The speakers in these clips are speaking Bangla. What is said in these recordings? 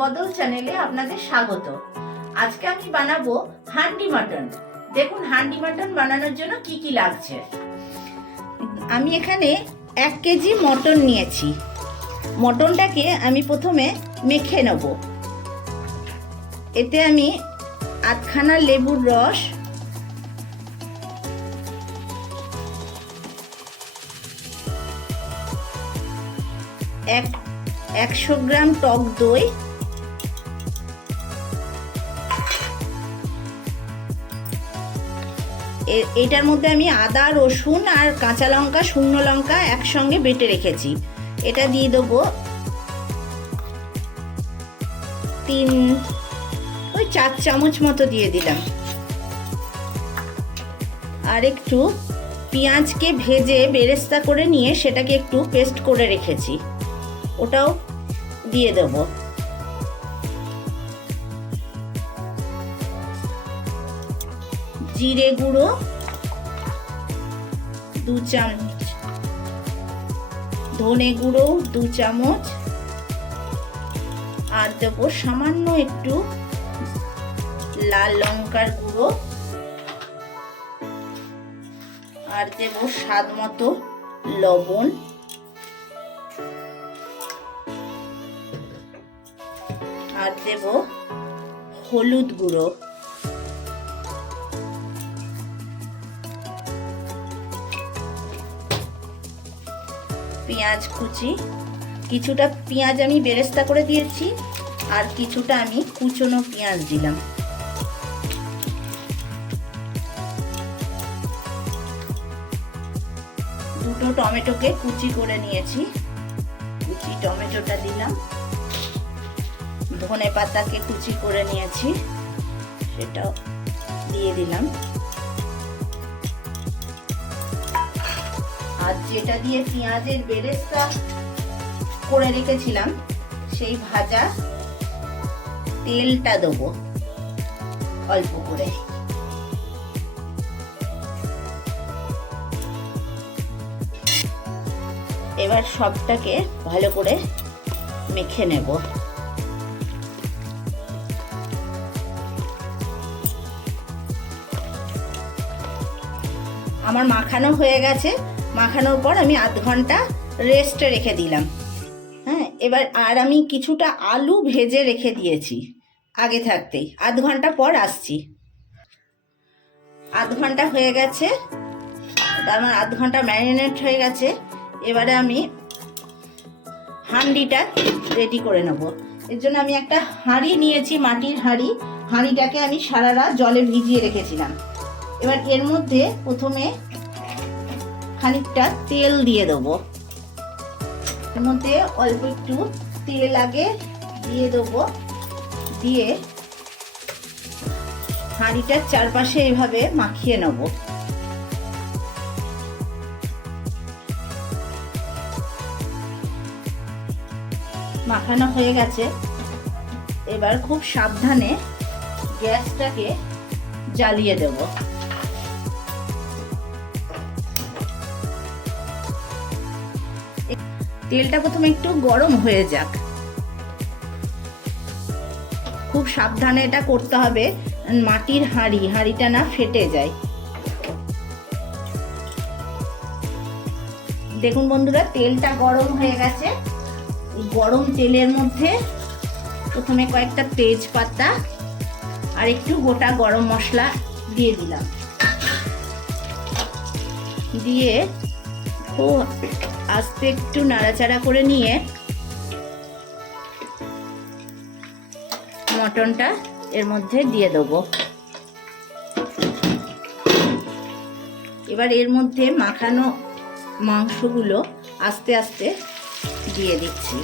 বদল চ্যানেলে আপনাদের স্বাগত। আজকে আমি বানাবো হান্ডি মাটন। দেখুন হান্ডি মাটন বানানোর জন্য কি কি লাগছে। আমি এখানে 1 কেজি মটন নিয়েছি। মটনটাকে আমি প্রথমে মেখে নেব। এতে আমি আধখানা লেবুর রস, এক 100 গ্রাম টক দই, এটার মধ্যে আমি আদা, রসুন আর কাঁচা লঙ্কা, শুকনো লঙ্কা একসঙ্গে বেটে রেখেছি। এটা দিয়ে দেবো 4 চামচ মতো দিয়ে দিলাম। আর একটু পেঁয়াজকে ভেজে বেরেস্তা করে নিয়ে সেটাকে একটু পেস্ট করে রেখেছি, ওটাও দিয়ে দেব। জিরে গুঁড়ো 2 চামচ, ধনে গুঁড়ো 2 চামচ, আর দেবো সামান্য একটু লাল লঙ্কার গুঁড়ো, আর দেবো স্বাদ মতো লবণ, আর দেব হলুদ গুঁড়ো, পেঁয়াজ কুচি, কিছুটা পেঁয়াজ আমি বেরেস্তা করে দিয়েছি আর কিছুটা আমি কুচনো পেঁয়াজ দিলাম। দুটো টমেটোকে কুচি করে নিয়েছি, কুচি টমেটোটা দিলাম। ধনে পাতাকে কুচি করে নিয়েছি, সেটাও দিয়ে দিলাম। আর যেটা দিয়ে পেঁয়াজের বেরেস্তা করে রেখেছিলাম সেই ভাজা তেলটা দেবো অল্প করে। এবার সবটাকে ভালো করে মেখে নেব। আমার মাখানো হয়ে গেছে। মাখানোর পর আমি আধ ঘন্টা রেস্টে রেখে দিলাম। হ্যাঁ, এবার আর আমি কিছুটা আলু ভেজে রেখে দিয়েছি আগে থাকতেই। আধ ঘন্টা পর আসছি। আধ ঘন্টা হয়ে গেছে, আমার আধ ঘন্টা ম্যারিনেট হয়ে গেছে। এবারে আমি হাঁড়িটা রেডি করে নেব। এর জন্য আমি একটা হাঁড়ি নিয়েছি, মাটির হাঁড়ি। হাঁড়িটাকে আমি সারা রাত জলে ভিজিয়ে রেখেছিলাম। এবার এর মধ্যে প্রথমে খানিকটা তেল দিয়ে দেবো। এর মধ্যে অল্প একটু তেল আগে দিয়ে দেবো, দিয়ে হাঁড়িটার চারপাশে এইভাবে মাখিয়ে নেব। মাখানো হয়ে গেছে। এবার খুব সাবধানে গ্যাসটাকে জ্বালিয়ে দেব। তেলটা প্রথমে একটু গরম হয়ে যাক। খুব সাবধানে এটা করতে হবে, মাটির হাঁড়িটা না ফেটে যায়। দেখুন বন্ধুরা, তেলটা গরম হয়ে গেছে। গরম তেলের মধ্যে প্রথমে কয়েকটা তেজপাতা আর একটু গোটা গরম মশলা দিয়ে দিলাম। দিয়ে খুব আস্তে একটু নাড়াচাড়া করে নিয়ে মটনটা এর মধ্যে দিয়ে দেবো। এবার এর মধ্যে মাখানো মাংসগুলো আস্তে আস্তে দিয়ে দিচ্ছি।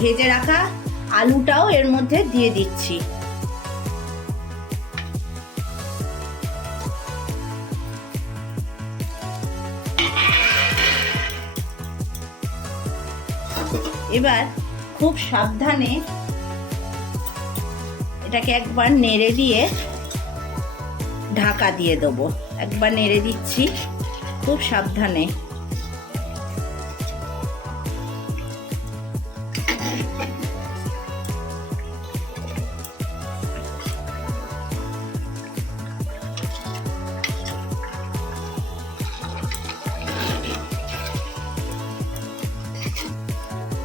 ভেজে রাখা আলুটাও এর মধ্যে দিয়ে দিচ্ছি। এবার খুব সাবধানে এটাকে একবার নেড়ে দিয়ে ঢাকা দিয়ে দেবো। একবার নেড়ে দিচ্ছি খুব সাবধানে।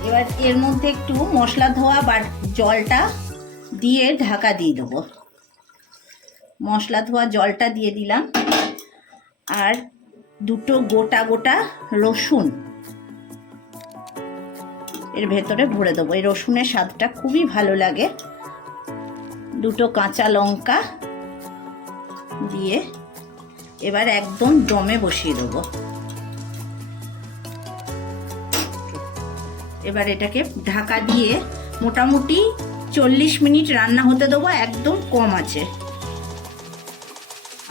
এবার এর মধ্যে একটু মশলা ধোয়া বা জলটা দিয়ে ঢাকা দিয়ে দেবো। মশলা ধোয়া জলটা দিয়ে দিলাম, আর দুটো গোটা গোটা রসুন এর ভেতরে ভরে দেবো। এই রসুনের স্বাদটা খুবই ভালো লাগে। দুটো কাঁচা লঙ্কা দিয়ে এবার একদম দমে বসিয়ে দেবো। এবার এটাকে ঢাকা দিয়ে মোটামুটি 40 মিনিট রান্না হতে দেবো, একদম কম আছে।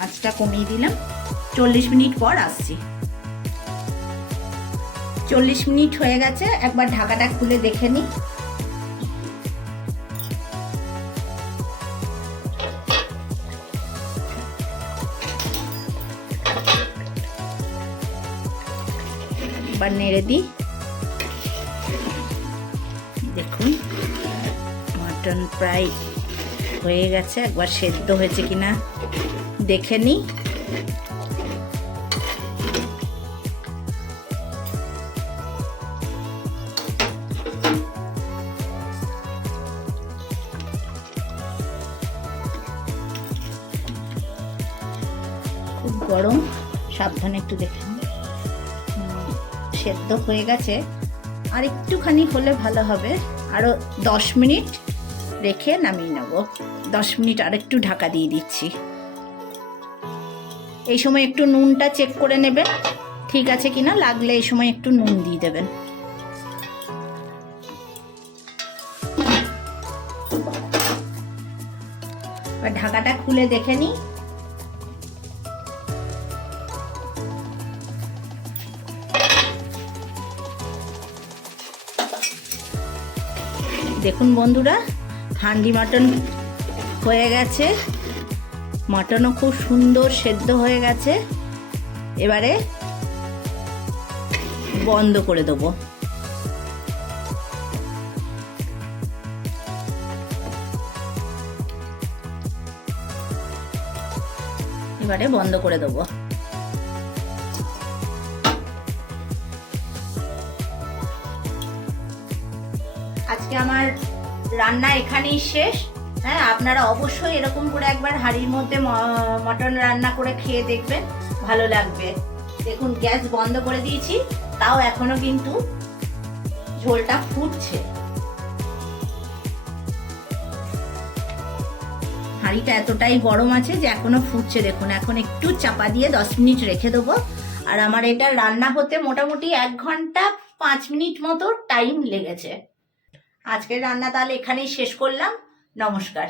আঁচটা কমিয়ে দিলাম। 40 মিনিট পর আসছি। 40 মিনিট হয়ে গেছে, একবার ঢাকাটা খুলে দেখে নিই। এবার নেড়ে দিই। দেখুন মাটন প্রায় হয়ে গেছে, একবার সেদ্ধ হয়েছে কিনা দেখে নিই। খুব গরম, সাবধানে একটু দেখে নিই। সেদ্ধ হয়ে গেছে, আর একটুখানি হলে ভালো হবে। আরও 10 মিনিট রেখে নামিয়ে নেব। 10 মিনিট আর একটু ঢাকা দিয়ে দিচ্ছি। এই সময় একটু নুনটা চেক করে নেবেন ঠিক আছে কিনা, লাগলে এই সময় একটু নুন দিয়ে দেবেন। এবার ঢাকাটা খুলে দেখে নিই। দেখুন বন্ধুরা, হান্ডি মাটন হয়ে গেছে। মাটনও খুব সুন্দর সেদ্ধ হয়ে গেছে। এবারে বন্ধ করে দেবো। এবারে বন্ধ করে দেবো। আজকে আমার রান্না এখানেই শেষ। হ্যাঁ, আপনারা অবশ্যই এরকম করে একবার হাঁড়ির মধ্যে মটন রান্না করে খেয়ে দেখবেন, ভালো লাগবে। দেখুন গ্যাস বন্ধ করে দিয়েছি, তাও এখনো কিন্তু ঝোলটা ফুটছে। হাঁড়িটা এতটাই গরম আছে যে এখনো ফুটছে। দেখুন এখন একটু চাপা দিয়ে 10 মিনিট রেখে দেবো। আর আমার এটা রান্না হতে মোটামুটি 1 ঘন্টা 5 মিনিট মতো টাইম লেগেছে। আজকের রান্না তাহলে এখানেই শেষ করলাম। নমস্কার।